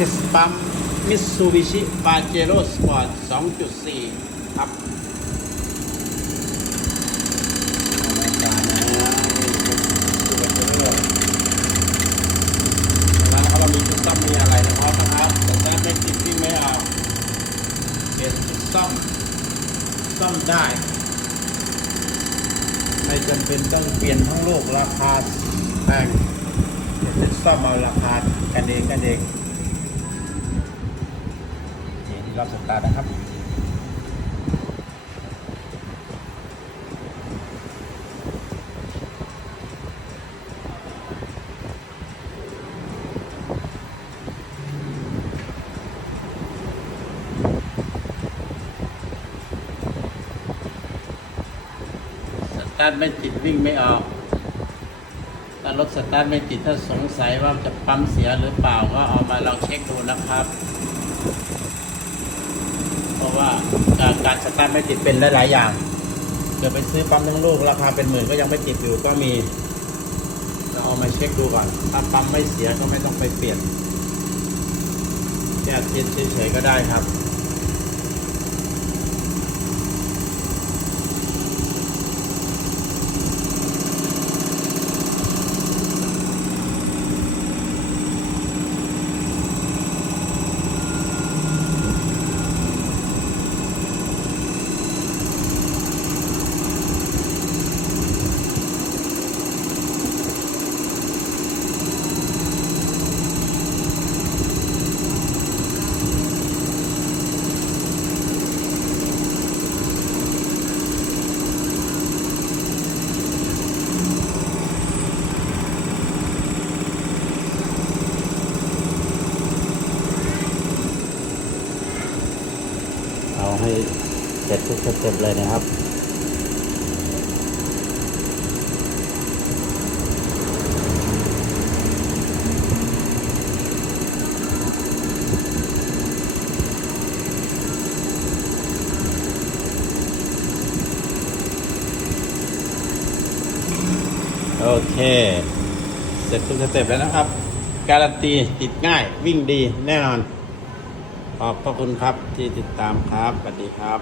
ทสปั๊มมิตซูบิชิปาเจโร่สปอร์ต 2.4 ครับรายการนะแล้วนะครับเรามีชุดซ่อมมีอะไรนะครับนะครับแต่ถ้าไม่ติดวิ่ไม่ออกเปลี่ยนชุดซ่อมซ่อมได้ ไม่จำเป็นต้องเปลี่ยนทั้งโลกราคาแพงเดี๋ยวจะซ่อมเอาราคากันเองกันเอง รับสตาร์ทนะครับสตาร์ทไม่ติดวิ่งไม่ออก ถ้ารถสตาร์ทไม่ติดถ้าสงสัยว่าจะปั๊มเสียหรือเปล่าก็เอามาลองเช็คดูนะครับ ว่าการสตาร์ทไม่ติดเป็นหลายๆอย่างเดี๋ยวไปซื้อปั๊มทั้งลูกราคาเป็นหมื่นก็ยังไม่ติดอยู่ก็มีเราเอามาเช็คดูก่อนถ้าปั๊มไม่เสียก็ไม่ต้องไปเปลี่ยนแค่ติดเฉยๆก็ได้ครับ เอาให้เสร็จทุกสเต็ปเลยนะครับโอเค เสร็จทุกสเต็ปแล้วนะครับ การันตีติดง่ายวิ่งดีแน่นอน ขอบพระคุณครับที่ติดตามครับสวัสดีครับ